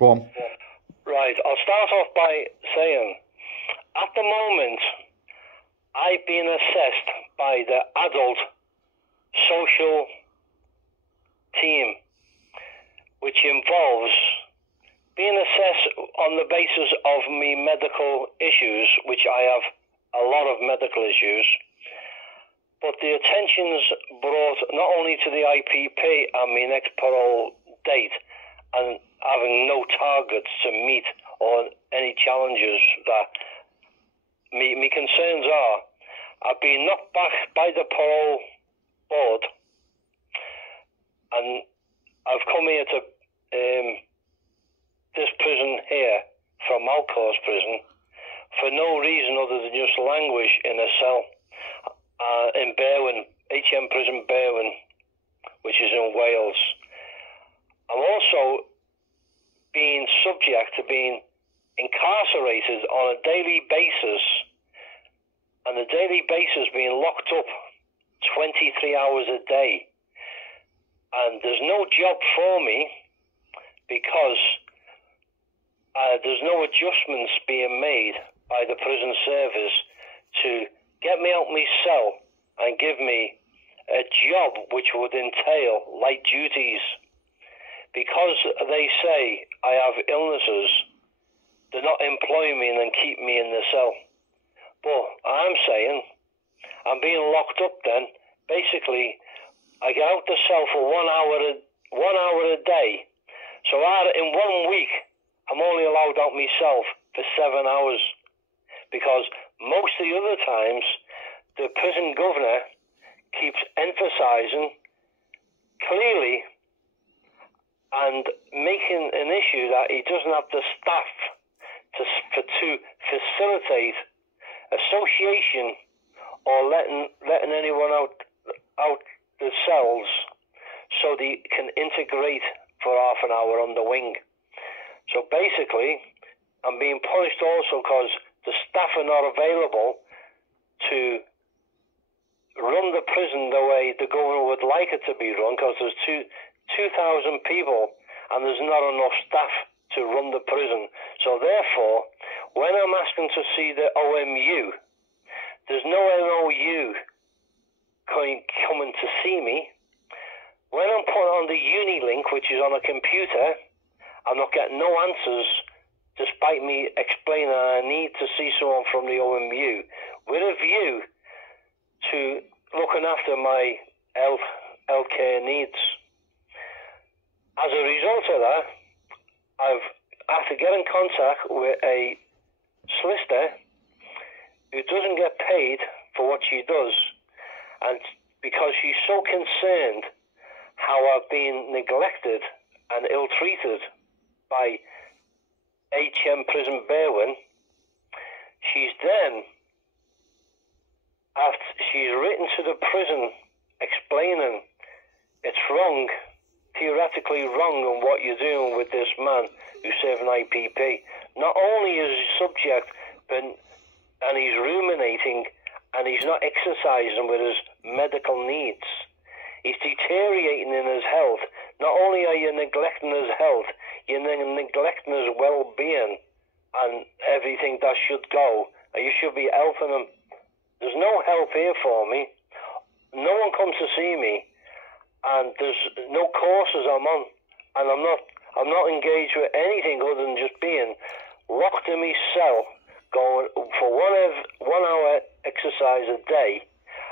Go on. Right, I'll start off by saying, at the moment, I've been assessed by the adult social team, which involves being assessed on the basis of me medical issues, which I have a lot of medical issues, but the attention's brought not only to the IPP and my next parole date and having no targets to meet or any challenges that me concerns are, I've been knocked back by the parole board and I've come here to this prison here, from Malcourse prison, for no reason other than just languish in a cell in Berwyn, HM prison Berwyn, which is in Wales. I'm also being subject to being incarcerated on a daily basis, and the daily basis being locked up 23 hours a day. And there's no job for me because there's no adjustments being made by the prison service to get me out my cell and give me a job which would entail light duties. Because they say I have illnesses, they're not employing me and keep me in the cell. But I'm saying I'm being locked up then. Basically, I get out the cell for 1 hour a day. So in 1 week, I'm only allowed out myself for 7 hours. Because most of the other times, the prison governor keeps emphasizing clearly and making an issue that he doesn't have the staff to facilitate association or letting anyone out the cells so they can integrate for half an hour on the wing. So basically, I'm being punished also because the staff are not available to run the prison the way the governor would like it to be run, because there's 2,000 people and there's not enough staff to run the prison. So therefore, when I'm asking to see the OMU, there's no MOU coming to see me. When I'm put on the Unilink, which is on a computer, I'm not getting no answers, despite me explaining I need to see someone from the OMU with a view to looking after my healthcare needs. As a result of that, I've had to get in contact with a solicitor who doesn't get paid for what she does, and because she's so concerned how I've been neglected and ill-treated by HM Prison Berwyn, she's written to the prison explaining it's wrong, theoretically wrong, on what you're doing with this man who's serving IPP. Not only is he subject, and he's ruminating, and he's not exercising with his medical needs. He's deteriorating in his health. Not only are you neglecting his health, you're neglecting his well-being and everything that should go. And you should be helping him. There's no help here for me. No one comes to see me, and there's no courses I'm on, and I'm not engaged with anything other than just being locked in my cell, going for 1 hour exercise a day,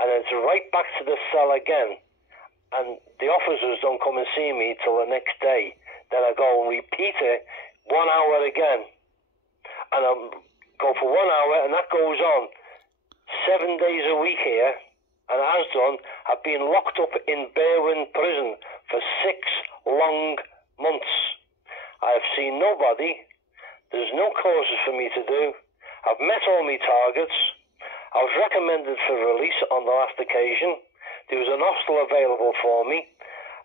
and it's right back to the cell again. And the officers don't come and see me till the next day. Then I go and repeat it 1 hour again. And I go for 1 hour, and that goes on 7 days a week here. And as done, I've been locked up in Berwyn prison for 6 long months. I've seen nobody. There's no courses for me to do. I've met all my targets. I was recommended for release on the last occasion. There was an hostel available for me.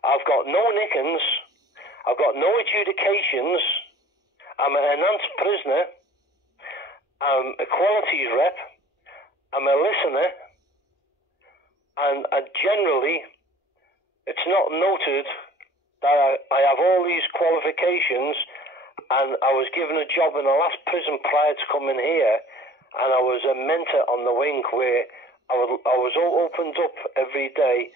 I've got no nickings. I've got no adjudications. I'm an enhanced prisoner. I'm a qualities rep. I'm a listener. And generally, it's not noted that I have all these qualifications and I was given a job in the last prison prior to coming here, and I was a mentor on the wing where I was all opened up every day,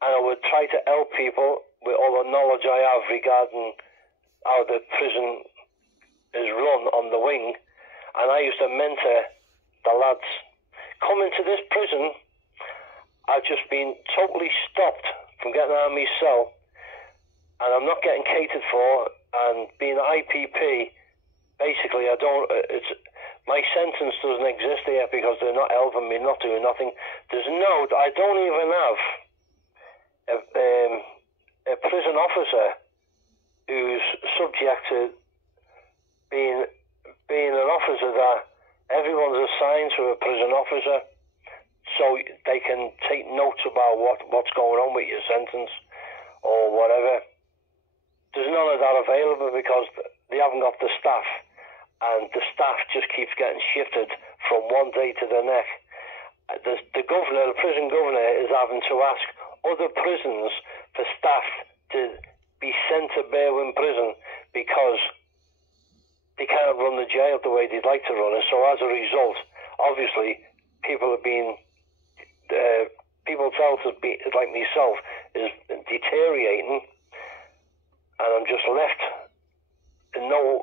and I would try to help people with all the knowledge I have regarding how the prison is run on the wing, and I used to mentor the lads. Coming to this prison, I've just been totally stopped from getting out of my cell, and I'm not getting catered for, and being IPP, basically my sentence doesn't exist here because they're not helping me, not doing nothing. I don't even have a prison officer who's subject to being an officer that everyone's assigned to a prison officer, so they can take notes about what's going on with your sentence or whatever. There's none of that available because they haven't got the staff, and the staff just keeps getting shifted from one day to the next. The prison governor is having to ask other prisons for staff to be sent to Berwyn prison because they can't run the jail the way they'd like to run it. So as a result, obviously, people's health, like myself, is deteriorating, and I'm just left in no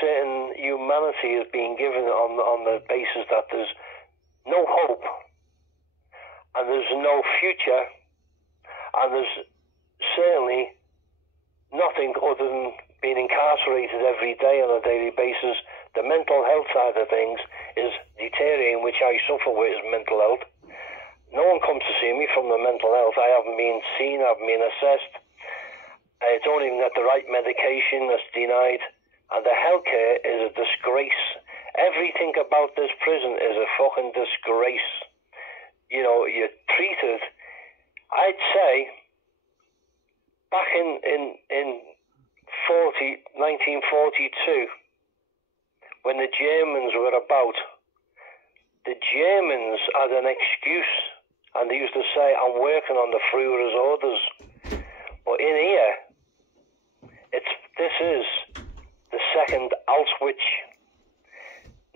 certain humanity is being given on the basis that there's no hope and there's no future, and there's certainly nothing other than being incarcerated every day on a daily basis. The mental health side of things is deteriorating, which I suffer with, is mental health. No one comes to see me from the mental health. I haven't been seen, I haven't been assessed. I don't even get the right medication, that's denied. And the healthcare is a disgrace. Everything about this prison is a fucking disgrace. You know, you're treated, I'd say, back in 1942, when the Germans were about, the Germans had an excuse, and they used to say, I'm working on the Führer's orders. But in here, this is the second Auschwitz.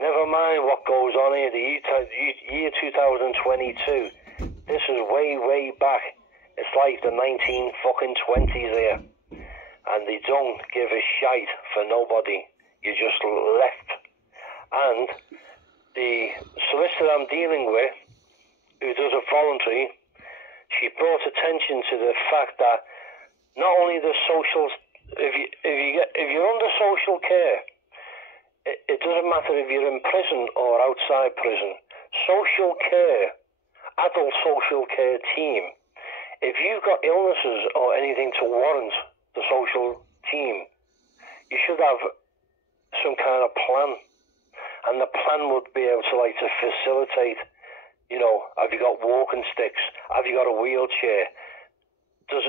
Never mind what goes on here, the year 2022. This is way, way back. It's like the 1920s here. And they don't give a shite for nobody. You're just left. And the solicitor I'm dealing with, who does it voluntary, she brought attention to the fact that not only the social, if you're under social care, it doesn't matter if you're in prison or outside prison. Social care, adult social care team, if you've got illnesses or anything to warrant the social team, you should have some kind of plan. And the plan would be able to facilitate, you know, have you got walking sticks? Have you got a wheelchair? Does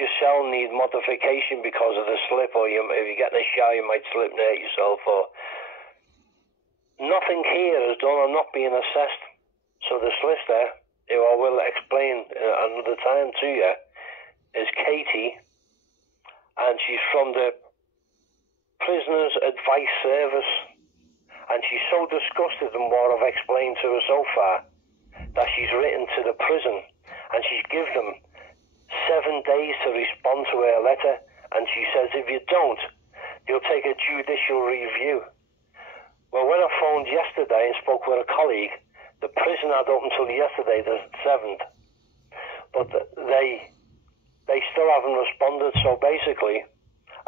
your cell need modification because of the slip, or if you get in the shower you might slip and hurt yourself, or nothing here is done. I'm not being assessed. So the solicitor, who I will explain another time to you, is Katie, and she's from the Prisoners Advice Service, and she's so disgusted in what I've explained to her so far that she's written to the prison, and she's given them 7 days to respond to her letter, and she says if you don't, you'll take a judicial review. Well, when I phoned yesterday and spoke with a colleague, the prison had up until yesterday, the 7th, but they still haven't responded. So basically,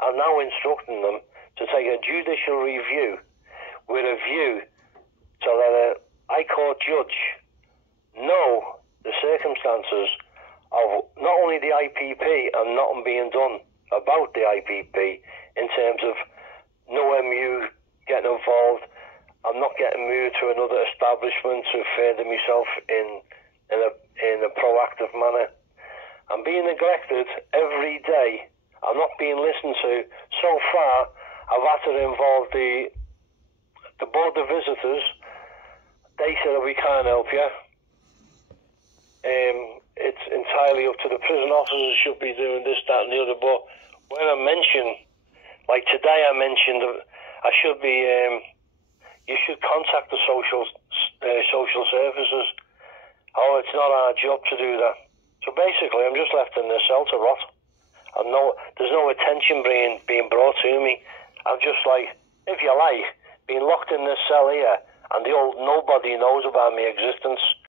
I'm now instructing them to take a judicial review with a view to let a High Court judge know the circumstances of not only the IPP and nothing being done about the IPP in terms of no MU getting involved. I'm not getting moved to another establishment to further myself in a proactive manner. I'm being neglected every day. I'm not being listened to. So far, I've had to involve the board of visitors. They said we can't help you. it's entirely up to the prison officers. Should be doing this, that, and the other. But when I mention, like today, I mentioned I should be. You should contact the social services. Oh, it's not our job to do that. So basically, I'm just left in the cell to rot. There's no attention being brought to me. I'm just like, if you like, being locked in this cell here, and the old nobody knows about my existence.